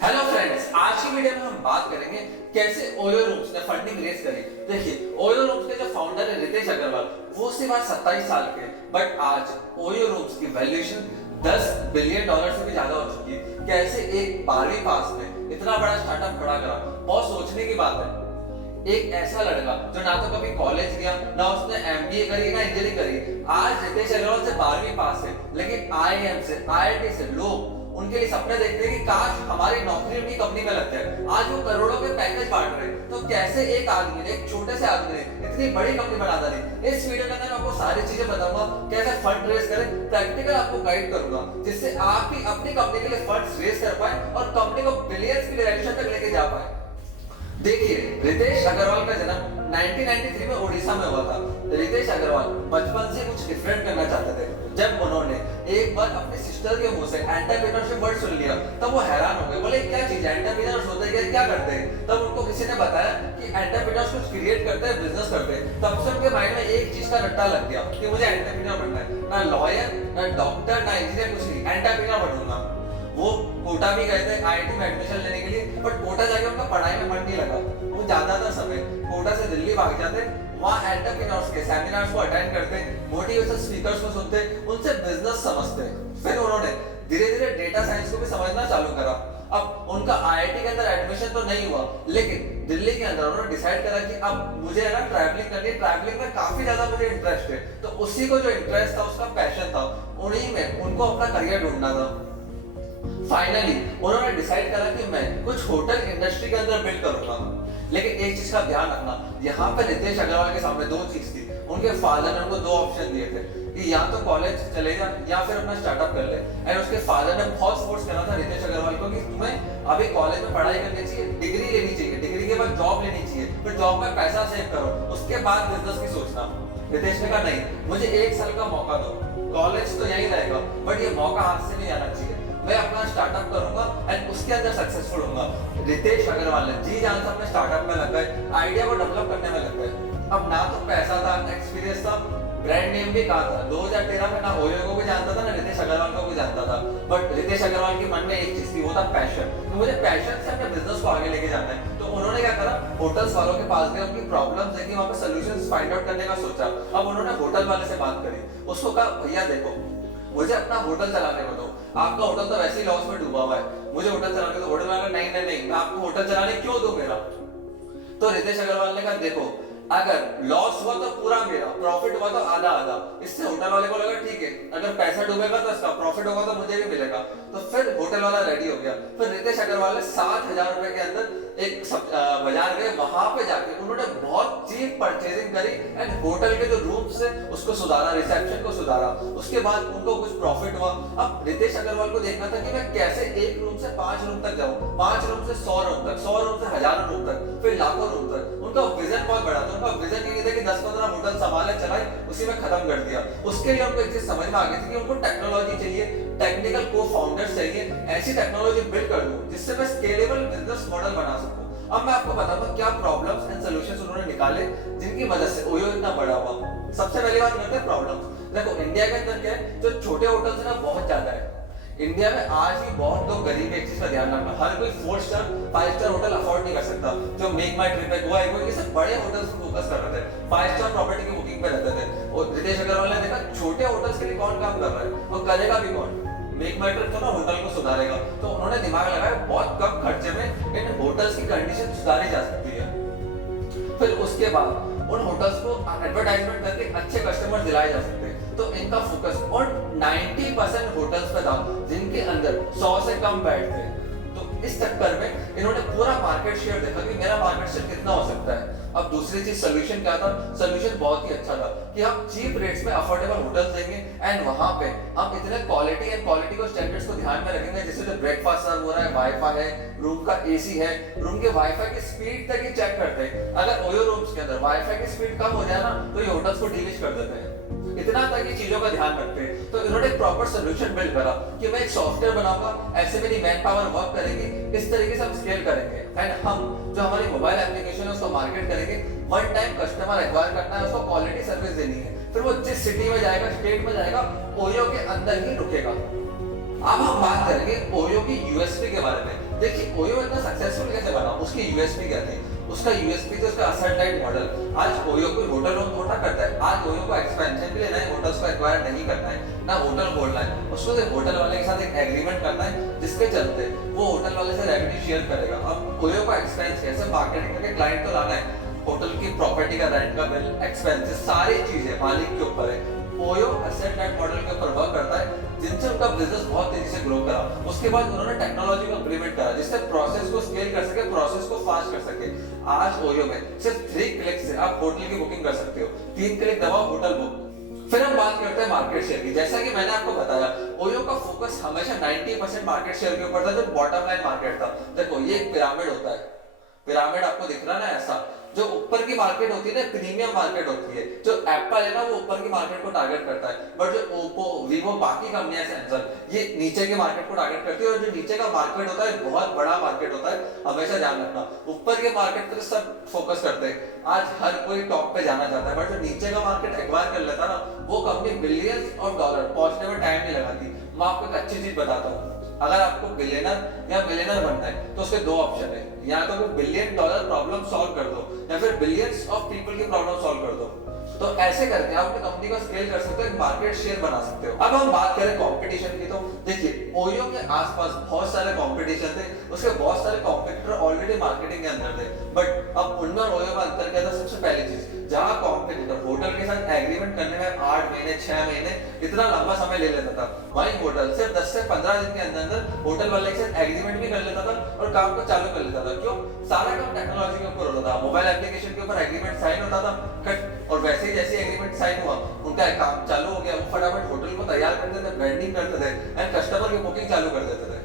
Hello friends, आज की video में हम बात करेंगे कैसे ओयो रूम्स ने फंडिंग रेज करी। देखिए, ओयो रूम्स के जो फाउंडर है रितेश अग्रवाल, वो सिर्फ आज 27 साल के, बट आज ओयो रूम्स की वैल्यूएशन $10 बिलियन से भी ज्यादा हो चुकी है। कैसे एक 12वीं पास में इतना बड़ा स्टार्टअप खड़ा करा, बहुत सोचने की बात है। एक ऐसा लड़का जो ना तो कभी कॉलेज गया, ना उसने एमबीए करी, ना इंजीनियरिंग करी, आज रितेश अग्रवाल से 12वीं पास है, लेकिन आईआईएम से, आईआईटी से लोग उनके लिए सपने देखते हैं कि काश हमारी नौकरी उनकी कंपनी में लग जाए। आज वो करोड़ों के पैकेज बांट रहे हैं। तो कैसे एक आदमी ने, एक छोटे से आदमी ने इतनी बड़ी कंपनी बना दी। इस वीडियो के अंदर मैं आपको सारी चीजें बताऊंगा, कैसे फंड रेज करें, प्रैक्टिकल आपको गाइड करूंगा, जिससे आप भी अपनी कंपनी के लिए फंड रेज कर पाए और कंपनी को बिलियंस की वैल्यूएशन तक लेके जा पाए। देखिए, रितेश अग्रवाल का जन्म 1993 में ओडिशा में हुआ था। रितेश अग्रवाल बचपन से कुछ डिफरेंट करना चाहते थे। जब उन्होंने एक बार अपने सिस्टर के मुंह से एंटरप्रेन्योरशिप वर्ड सुन लिया, तब वो हैरान हो गए। बोले, क्या चीज है एंटरप्रेन्योर्स होते हैं, क्या करते हैं? तब उनको किसी ने बताया कि एंटरप्रेन्योर्स कुछ क्रिएट करते हैं, बिजनेस करते हैं। तब से उनके माइंड में एक चीज का रट्टा लग गया कि मुझे एंटरप्रेन्योर बनना है। ना लॉयर, ना डॉक्टर, ना इंजीनियर, कुछ नहीं, एंटरप्रेन्योर बनूंगा। वो कोटा भी गए थे आईआईटी में एडमिशन लेने के लिए, बट कोटा जाके उनका पढ़ाई में मन नहीं लगा। वो ज्यादातर समय कोटा से दिल्ली भाग जाते, वहाँ एंटरप्रेन्योर्स के सेमिनार्स को अटेंड करते, मोटिवेशनल स्पीकर्स को सुनते, उनसे बिजनेस समझते। फिर उन्होंने धीरे धीरे डेटा साइंस को भी समझना चालू करा। अब उनका आईआईटी के अंदर एडमिशन तो नहीं हुआ, लेकिन दिल्ली के अंदर उन्होंने डिसाइड करा कि अब मुझे है ना ट्रैवलिंग करनी है, ट्रैवलिंग में काफी ज्यादा मुझे इंटरेस्ट है। तो उसी को जो इंटरेस्ट था, उसका पैशन था, उन्हीं में उनको अपना करियर ढूंढना था। फाइनली उन्होंने डिसाइड करा कि मैं कुछ होटल इंडस्ट्री के अंदर बिल्ड करूंगा। लेकिन एक चीज का ध्यान रखना, यहाँ पे रितेश अग्रवाल के सामने दो चीज थी। उनके फादर ने उनको दो ऑप्शन दिए थे कि या तो कॉलेज चले जा या फिर अपना स्टार्टअप कर ले। एंड उसके फादर ने बहुत फोर्स करा था रितेश अग्रवाल को कि तुम्हें अभी कॉलेज में पढ़ाई करनी चाहिए, डिग्री लेनी चाहिए, डिग्री के बाद जॉब लेनी चाहिए, फिर जॉब में पैसा सेव करो, उसके बाद बिजनेस की सोचना। रितेश ने कहा, नहीं, मुझे 1 साल का मौका दो, कॉलेज तो यही रहेगा, बट ये मौका हाथ से नहीं आना चाहिए। मैं अपना स्टार्टअप करूंगा एंड उसके अंदर सक्सेसफुल होऊंगा। रितेश अग्रवाल ने जी जान से अपने स्टार्टअप में लग गए, आइडिया को डेवलप करने में लग गए। अब ना तो पैसा था, एक्सपीरियंस था, ब्रांड नेम भी कहा था। 2013 में ना ओयो को भी जानता था, ना रितेश अग्रवाल को भी जानता था, बट रितेश अग्रवाल के मन में एक चीज थी, वो था पैशन। तो मुझे पैशन से अपने बिजनेस को आगे लेके जाना है। तो उन्होंने क्या करा, होटल्स वालों के पास गए, उनकी प्रॉब्लम्स देखी, वहां पे सॉल्यूशंस फाइंड आउट करने का सोचा। अब उन्होंने होटल वाले से बात करी, उसको कहा, भैया देखो, मुझे अपना होटल चलाने को दो, आपका होटल तो वैसे ही लॉस में डूबा हुआ है, मुझे होटल चलाने को। होटल वाला, नहीं नहीं नहीं, मैं आपको होटल चलाने क्यों दूं मेरा? तो रितेश अग्रवाल ने कहा, देखो, अगर लॉस हुआ तो पूरा मेरा, प्रॉफिट हुआ तो आधा आधा। इससे होटल वाले को लगा, ठीक है, अगर पैसा डूबेगा तो इसका, प्रॉफिट होगा तो मुझे भी मिलेगा। तो फिर होटल वाला रेडी हो गया। फिर रितेश अग्रवाल ने 7,000 रुपए के अंदर एक बाजार गए, वहां पे जाके उन्होंने बहुत चीप परचेजिंग करी एंड होटल के जो रूम्स है उसको सुधारा, रिसेप्शन को सुधारा। उसके बाद उनको कुछ प्रॉफिट हुआ। अब रितेश अग्रवाल को देखना था कि मैं कैसे एक रूम से 5 रूम तक जाऊं, 5 रूम से 100 रूम तक, 100 रूम से हजारों रूम तक, फिर लाखों रूम तक। उनका विजन बहुत बड़ा था। उनका विजन ये था कि 10-15 होटल संभाले, चलाए, उसी में खत्म कर दिया। उसके लिए उनको एक चीज समझ में आ गई थी कि उनको टेक्नोलॉजी चाहिए, टेक्निकल को फाउंडर्स चाहिए, ऐसी टेक्नोलॉजी बिल्ड कर दूं जिससे मैं स्केलेबल बिजनेस मॉडल बना सकूं। अब मैं आपको बताता हूं क्या प्रॉब्लम्स एंड सॉल्यूशंस उन्होंने निकाले जिनकी वजह से ओयो इतना बड़ा हुआ। सबसे पहली बात करते हैं प्रॉब्लम्स। देखो, इंडिया के अंदर क्या है, जो छोटे होटल्स है ना, बहुत ज्यादा है। इंडिया में आज भी बहुत लोग गरीब, एक चीज का ध्यान रखना, हर कोई 4 स्टार 5 स्टार होटल अफोर्ड नहीं कर सकता। जो मेक माई ट्रिप है, गोवा है, ये सब बड़े होटल्स पर फोकस कर रहे थे, 5 स्टार प्रॉपर्टी की बुकिंग पे रहते थे। और रितेश अग्रवाल ने देखा छोटे होटल्स के लिए कौन काम कर रहा है और करेगा भी कौन। मेक माई ट्रिप तो ना होटल को सुधारेगा। तो उन्होंने दिमाग लगाया, बहुत कम खर्चे में इन होटल्स की कंडीशन सुधारी जा सकती है। फिर उसके बाद उन होटल्स को एडवर्टाइजमेंट करके अच्छे कस्टमर दिलाए जा सकते हैं। तो इनका फोकस और 90% होटल्स पे था जिनके अंदर 100 से कम बेड थे। तो इस चक्कर में इन्होंने पूरा मार्केट शेयर देखा कि मेरा मार्केट शेयर कितना हो सकता है। अब दूसरी चीज, सोल्यूशन क्या था? सोल्यूशन बहुत ही अच्छा था कि हम चीप रेट्स में अफोर्डेबल होटल्स देंगे एंड वहां पे हम इतने क्वालिटी को स्टैंडर्ड्स को ध्यान में रखेंगे, जैसे जो ब्रेकफास्ट सर्व हो रहा है, वाईफाई है, रूम का एसी है, रूम के वाईफाई की स्पीड तक ही चेक करते हैं। अगर ओयो रूम्स के अंदर वाईफाई की स्पीड कम हो जाए ना, तो ये होटल्स को डिलिश कर देते हैं। इतना तक ये चीजों का ध्यान रखते हैं। तो इन्होंने प्रॉपर सोल्यूशन बिल्ड करा कि मैं एक सॉफ्टवेयर बनाऊंगा, ऐसे मेरी मैन पावर वर्क करेगी, इस तरीके से हम स्केल करेंगे एंड हम जो हमारी मोबाइल एप्लीकेशन है उसको मार्केट करेंगे। वन टाइम कस्टमर एक्वायर करना है, उसको क्वालिटी सर्विस देनी है, फिर वो जिस सिटी में जाएगा, स्टेट में जाएगा, ओयो के अंदर ही रुकेगा। अब हम बात करेंगे ओयो की यूएसपी के बारे में। देखिए ओयो इतना सक्सेसफुल कैसे बना, उसकी यूएसपी क्या थी? उसका यूएसपी थी उसका असर्ट लाइट मॉडल। आज ओयो कोई होटल ओन थोड़ा करता है, आज ओयो को एक्सपेंशन के लिए नए होटल्स को एक्वायर नहीं करना है, ना होटल खोलना है, उसको एक होटल वाले के साथ एक एग्रीमेंट करना है जिसके चलते वो होटल वाले से रेवेन्यू शेयर करेगा। अब ओयो का एक्सपेंस कैसे, मार्केटिंग करके क्लाइंट को लाना है, होटल की प्रॉपर्टी का रेंट का बिल, एक्सपेंसेस, सारी चीजें मालिक के ऊपर है। ओयो एसेट लाइट मॉडल के ऊपर वर्क करता है, जिनसे उनका बिजनेस बहुत तेजी से ग्रो करा। उसके बाद उन्होंने टेक्नोलॉजी को इंप्लीमेंट करा जिससे प्रोसेस को स्केल कर सके, प्रोसेस को फास्ट कर सके। आज ओयो में सिर्फ 3 क्लिक से आप होटल की बुकिंग कर सकते हो, 3 क्लिक दबाओ होटल बुक। फिर हम बात करते हैं मार्केट शेयर की। जैसा कि मैंने आपको बताया, ओयो का फोकस हमेशा 90% मार्केट शेयर के ऊपर था, जो बॉटम लाइन मार्केट था। देखो ये एक पिरामिड होता है, पिरामिड आपको दिख रहा ना ऐसा, जो ऊपर की मार्केट होती है ना प्रीमियम मार्केट होती है, जो एप्पल है ना वो ऊपर की मार्केट को टारगेट करता है, बट जो ओप्पो, वीवो, बाकी कंपनियां सैमसंग ये नीचे के मार्केट को टारगेट करती है। और जो नीचे का मार्केट होता है बहुत बड़ा मार्केट होता है, हमेशा ध्यान रखना। ऊपर के मार्केट पे सब फोकस करते हैं, आज हर कोई टॉप पे जाना चाहता है, बट जो नीचे का मार्केट एक्वायर कर लेता ना, वो कंपनी बिलियंस ऑफ डॉलर पहुंचने में टाइम नहीं लगाती। मैं आपको एक अच्छी चीज बताता हूँ, अगर आपको बिलियनर या मिलियनर बनना है तो उसके 2 ऑप्शन है, या तो $1 बिलियन प्रॉब्लम सॉल्व कर दो या फिर बिलियंस ऑफ पीपल की प्रॉब्लम सॉल्व कर दो। तो ऐसे करके आप अपनी कंपनी को स्केल कर सकते हो, एक मार्केट शेयर बना सकते हो। अब हम बात करें कंपटीशन की, तो देखिए ओयो के आसपास बहुत सारे कंपटीशन थे, उसके बहुत सारे कॉम्पिटिटर ऑलरेडी मार्केटिंग के अंदर थे, बट अब उनमें और ओयो में अंतर क्या था? सबसे पहली चीज, जहां कॉम्पिटिटर होटल के साथ एग्रीमेंट करने में 8 महीने 6 महीने इतना लंबा समय ले लेता था, वहीं होटल सिर्फ 10 से 15 दिन के अंदर होटल वाले के साथ एग्रीमेंट भी कर लेता था और काम को चालू कर लेता था। क्यों? सारा काम टेक्नोलॉजी के ऊपर होता था, मोबाइल एप्लीकेशन के ऊपर एग्रीमेंट साइन होता था, कट, और वैसे ही जैसे एग्रीमेंट साइन हुआ उनका काम चालू हो गया, वो फटाफट होटल को तैयार करते थे, ब्रांडिंग करते थे एंड कस्टमर की बुकिंग चालू कर देते थे।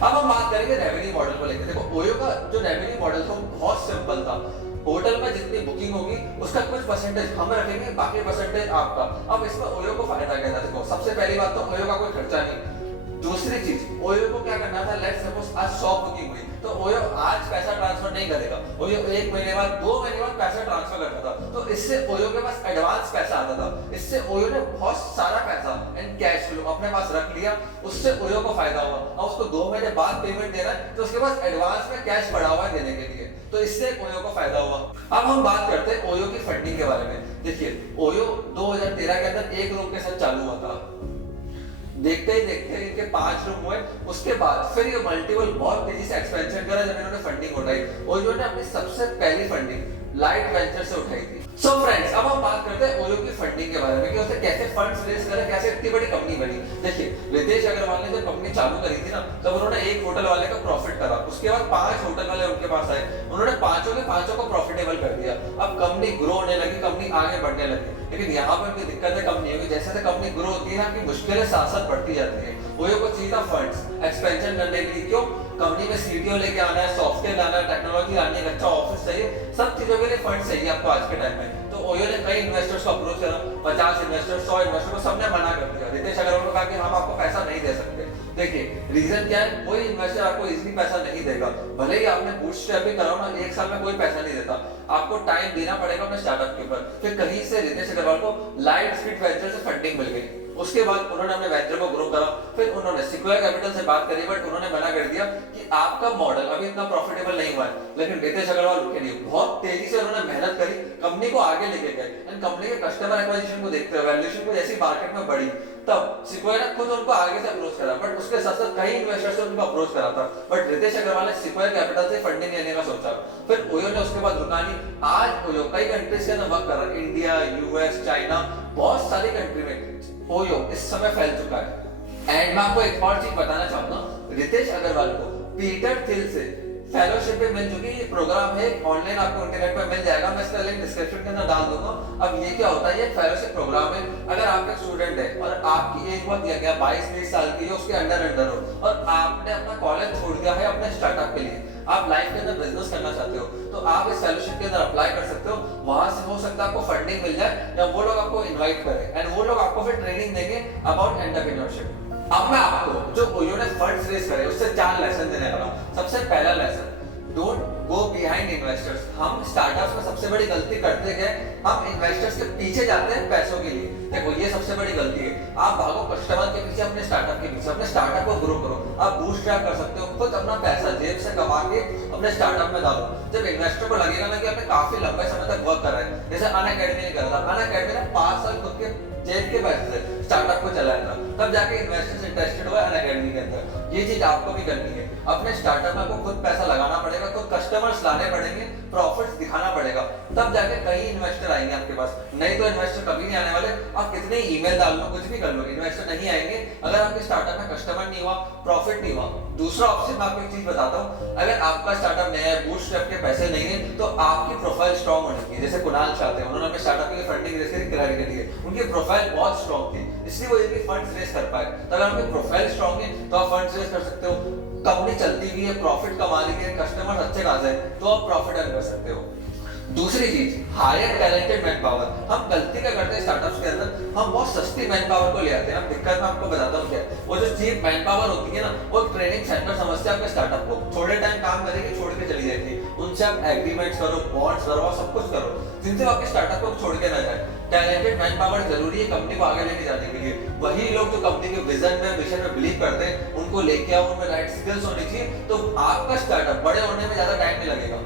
अब हम बात करेंगे रेवेन्यू मॉडल को लेकर। देखो ओयो का जो रेवेन्यू मॉडल था बहुत सिंपल था, होटल में जितनी बुकिंग होगी उसका कुछ परसेंटेज हम रखेंगे, बाकी परसेंटेज आपका। अब इसमें ओयो को फायदा क्या था? देखो सबसे पहली बात तो ओयो का कोई खर्चा नहीं। दूसरी चीज, ओयो को क्या करना था, लेट्स सपोज आज 100 बुकिंग हुई तो ओयो आज पैसा ट्रांसफर नहीं करेगा, ओयो 1 महीने बाद 2 महीने बाद पैसा ट्रांसफर करता था, तो इससे ओयो के पास एडवांस पैसा आता था। इससे ओयो ने बहुत सारा पैसा एंड कैश फ्लो अपने पास रख लिया, उससे ओयो को फायदा हुआ। अब उसको 2 महीने बाद पेमेंट देना है तो उसके पास एडवांस में कैश पड़ा हुआ है देने के लिए, तो इससे ओयो को फायदा हुआ। अब हम बात करते हैं ओयो की फंडिंग के बारे में। देखिए ओयो 2013 के अंदर 1 रूम के साथ चालू हुआ था, देखते ही देखते इनके 5 रूम हुए, उसके बाद फिर ये मल्टीपल बहुत तेजी से एक्सपेंशन करा जब इन्होंने फंडिंग उठाई। ओयो ने अपनी सबसे पहली फंडिंग लाइट वेंचर से उठाई थी। सो फ्रेंड्स, अब हम बात करते हैं ओयो की फंडिंग के बारे में कि उसने कैसे फंड्स रेज करे, कैसे इतनी बड़ी कंपनी बनी। देखिए रितेश अग्रवाल ने जब कंपनी चालू करी थी ना, तब उन्होंने एक होटल वाले का प्रॉफिट करा, उसके बाद 5 होटल वाले उनके पास आए, उन्होंने पांचों के पांचों को प्रॉफिटेबल कर दिया। अब कंपनी ग्रो होने लगी, कंपनी आगे बढ़ने लगी, लेकिन यहाँ पर कोई दिक्कत है कंपनी होगी, जैसे जैसे कंपनी ग्रो होती है ना कि मुश्किलें साथ साथ बढ़ती जाती है। ओयो को चाहिए था फंड्स एक्सपेंशन करने के लिए। क्यों? कंपनी में सीटीओ लेके आना है, सॉफ्टवेयर लाना है, टेक्नोलॉजी लानी है, अच्छा ऑफिस चाहिए, सब चीजों के लिए फंड चाहिए आपको आज के टाइम में। तो ओयो ने कई इन्वेस्टर्स को अप्रोच करा, 50 इन्वेस्टर्स, 100 इन्वेस्टर्स को सबने मना कर दिया। रितेश अग्रवाल को कहा कि हम आपको पैसा नहीं दे सकते। देखिए रीजन क्या है, कोई इन्वेस्टर आपको इजीली पैसा नहीं देगा, भले ही आपने बूटस्ट्रैप भी कराओ ना, 1 साल में कोई पैसा नहीं देता, आपको टाइम देना पड़ेगा अपने स्टार्टअप के ऊपर। फिर कहीं से रितेश अग्रवाल को लाइट स्पीड वेंचर से फंडिंग मिल गई, उसके बाद उन्होंने अपने वेंचर को ग्रो करा। फिर उन्होंने सिक्योर कैपिटल से बात करी, बट उन्होंने मना कर दिया कि आपका मॉडल अभी इतना प्रॉफिटेबल नहीं हुआ है। लेकिन रितेश अग्रवाल रुके नहीं, बहुत तेजी से उन्होंने मेहनत करी, कंपनी को आगे लेके गए एंड कंपनी के कस्टमर एक्विजिशन को देखते हुए, वैल्यूएशन को जैसी मार्केट में बढ़ी, तब सिक्योर ने खुद उनको आगे से अप्रोच करा, बट उसके साथ साथ कई इन्वेस्टर्स ने उनको अप्रोच करा था, बट रितेश अग्रवाल ने सिक्योर कैपिटल से फंडिंग लेने का सोचा। फिर ओयो ने उसके बाद रुका नहीं, आज ओयो कई कंट्रीज के अंदर वर्क कर रहा है, इंडिया, यूएस, चाइना, बहुत सारी कंट्री में ओयो इस समय फैल चुका है। एंड मैं आपको एक और चीज बताना चाहूंगा, रितेश अग्रवाल को पीटर थिल से फेलोशिप भी मिल चुकी है। प्रोग्राम है ऑनलाइन, आपको इंटरनेट पर मिल जाएगा, मैं इसका लिंक डिस्क्रिप्शन के अंदर डाल दूंगा। अब ये क्या होता है, ये फेलोशिप प्रोग्राम है, अगर आप एक स्टूडेंट है और आपकी एज बहुत यंग है, 22-23 साल की, जो उसके अंडर हो, और आपने अपना कॉलेज छोड़ दिया है अपने स्टार्टअप के लिए, आप लाइफ के अंदर बिजनेस करना चाहते हो, तो आप इस फेलोशिप के अंदर अप्लाई कर सकते हो। वहां से हो सकता है आपको फंडिंग मिल जाए, या वो लोग आपको इनवाइट करें एंड वो लोग आपको फिर ट्रेनिंग देंगे अबाउट एंटरप्रेन्योरशिप। अब मैं आपको जो ओयो ने फंड्स रेज करे उससे 4 लेसन देने वाला हूं। सबसे पहला lesson, don't go behind investors. हम स्टार्टअप्स में सबसे बड़ी गलती करते हैं, हम इन्वेस्टर्स के पीछे जाते हैं पैसों के लिए। देखो ये सबसे बड़ी गलती है। आप भागो कस्टमर के पीछे, अपने स्टार्टअप के पीछे, अपने स्टार्टअप को ग्रो करो। आप बूटस्ट्रैप कर सकते हो, खुद अपना पैसा जेब से कमा के अपने स्टार्टअप में डालो। जब इन्वेस्टर को लगेगा ना कि आपने काफी लंबे समय तक वर्क करा है, जैसे अनअकैडमी ने करा था, अनअकैडमी ने 5 साल खुद के जेब के पैसे से स्टार्टअप को चलाया था, तब जाके इन्वेस्टर्स इंटरेस्टेड हुए अनअकैडमी के अंदर। ये चीज आपको भी करनी है। अपने स्टार्टअप में आपको खुद पैसा लगाना पड़ेगा, खुद कस्टमर्स लाने पड़ेंगे, प्रॉफिट्स दिखाना पड़ेगा, तब जाके कई इन्वेस्टर आएंगे आपके पास। नहीं तो इन्वेस्टर कभी नहीं आने वाले। आप कितने ईमेल डाल लो, कुछ भी कर लो, इन्वेस्टर नहीं आएंगे अगर आपके स्टार्टअप में कस्टमर नहीं हुआ, प्रॉफिट नहीं हुआ। दूसरा ऑप्शन मैं आपको एक चीज बताता हूँ, अगर आपका स्टार्टअप नया है, बूटस्ट्रैप के पैसे नहीं है, तो आपकी प्रोफाइल स्ट्रांग होनी चाहिए। जैसे कुणाल चाहते हैं, उन्होंने अपने स्टार्टअप के लिए फंडिंग रेस करी है, उनकी प्रोफाइल बहुत स्ट्रांग थी, इसलिए वो इनकी फंड्स रेस कर पाए। तो अगर आपकी प्रोफाइल स्ट्रांग है तो आप फंड्स रेस कर सकते हो, कंपनी चलती भी है, प्रॉफिट कमा रही है, कस्टमर अच्छे खासे हैं, तो आप प्रॉफिट अर्न कर सकते हो। दूसरी चीज, हायर टैलेंटेड मैन पावर। हम गलती क्या करते हैं स्टार्टअप्स के अंदर, हम बहुत सस्ती मैन पावर को ले आते हैं। अब दिक्कत मैं आपको बताता हूँ क्या है। वो जो चीप मैन पावर होती है ना, वो ट्रेनिंग सेंटर समझते हैं आपके स्टार्टअप को, थोड़े टाइम काम करेगी, छोड़ के चली जाएगी। उनसे आप एग्रीमेंट्स करो, बॉन्ड्स करो, सब कुछ करो, जिनसे आपके स्टार्टअप को छोड़ के ना जाए। टैलेंटेड मैन पावर जरूरी है कंपनी को आगे लेके जाने के लिए। वही लोग जो कंपनी के विजन में, मिशन में बिलीव करते हैं, उनको लेके आओ, उनमें राइट स्किल्स होनी चाहिए, तो आपका स्टार्टअप बड़े होने में ज्यादा टाइम नहीं लगेगा।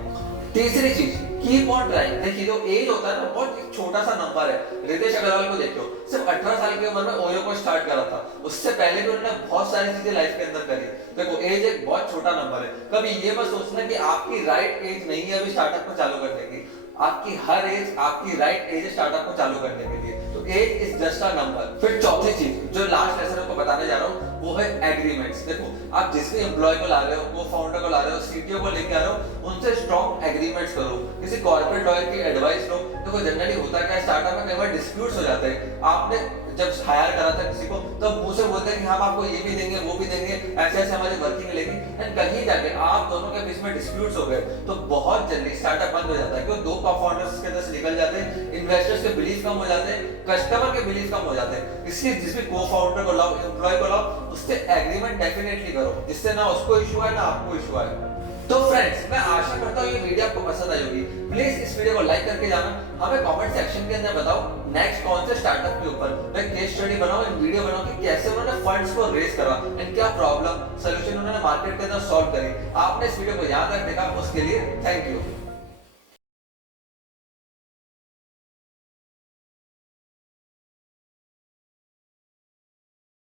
तीसरी चीज, कीप ऑन ट्राइंग। देखिए जो एज होता है ना, बहुत छोटा सा नंबर है। रितेश अग्रवाल को देखो, सिर्फ 18 साल की उम्र में ओयो को स्टार्ट करा था। उससे पहले भी उन्होंने बहुत सारी चीजें लाइफ के अंदर करी। देखो एज एक बहुत छोटा नंबर है। कभी ये मत सोचना कि आपकी राइट एज नहीं है अभी स्टार्टअप को चालू करने की। आपकी हर एज आपकी राइट एज है स्टार्टअप को चालू करने के लिए। तो age is just a number. फिर चौथी चीज जो लास्ट लेसन आपको बताने जा रहा हूँ, वो है एग्रीमेंट्स। देखो आप जिस भी एम्प्लॉय को ला रहे हो, को फाउंडर को ला रहे हो, सीटीओ को लेके आ रहे हो, उनसे स्ट्रॉन्ग एग्रीमेंट्स करो, किसी कॉर्पोरेट लॉयर की एडवाइस लो। देखो जनरली होता क्या है, स्टार्टअप में कई बार डिस्प्यूट्स हो जाते हैं। आपने जब हायर करा था किसी को, तो मुंह से बोलते हैं कि हम आपको ये भी देंगे, वो भी देंगे, ऐसे ऐसे हमारी वर्किंग मिलेगी, एंड कहीं जाके आप दोनों के बीच में डिस्प्यूट्स हो गए, तो बहुत जल्दी स्टार्टअप बंद हो जाता है। क्यों? दो फाउंडर्स के अंदर से निकल जाते हैं, इन्वेस्टर्स के बिलीफ कम हो जाते हैं, कस्टमर के बिलीफ कम हो जाते हैं। इसलिए जिस भी को फाउंडर को लाओ, एम्प्लॉय को लाओ, उससे एग्रीमेंट डेफिनेटली करो, जिससे ना उसको इशू है ना आपको इशू है। तो फ्रेंड्स, मैं आशा करता हूँ ये वीडियो आपको पसंद आई होगी। प्लीज इस वीडियो को लाइक करके जाना। हमें कमेंट सेक्शन के अंदर बताओ नेक्स्ट कौन से स्टार्टअप के ऊपर मैं केस स्टडी बनाऊं, इन वीडियो बनाऊं कि कैसे उन्होंने फंड्स को रेज करा एंड क्या प्रॉब्लम सॉल्यूशन उन्होंने मार्केट के अंदर सॉल्व करी। आपने इस वीडियो को यहाँ तक देखा, उसके लिए थैंक यू।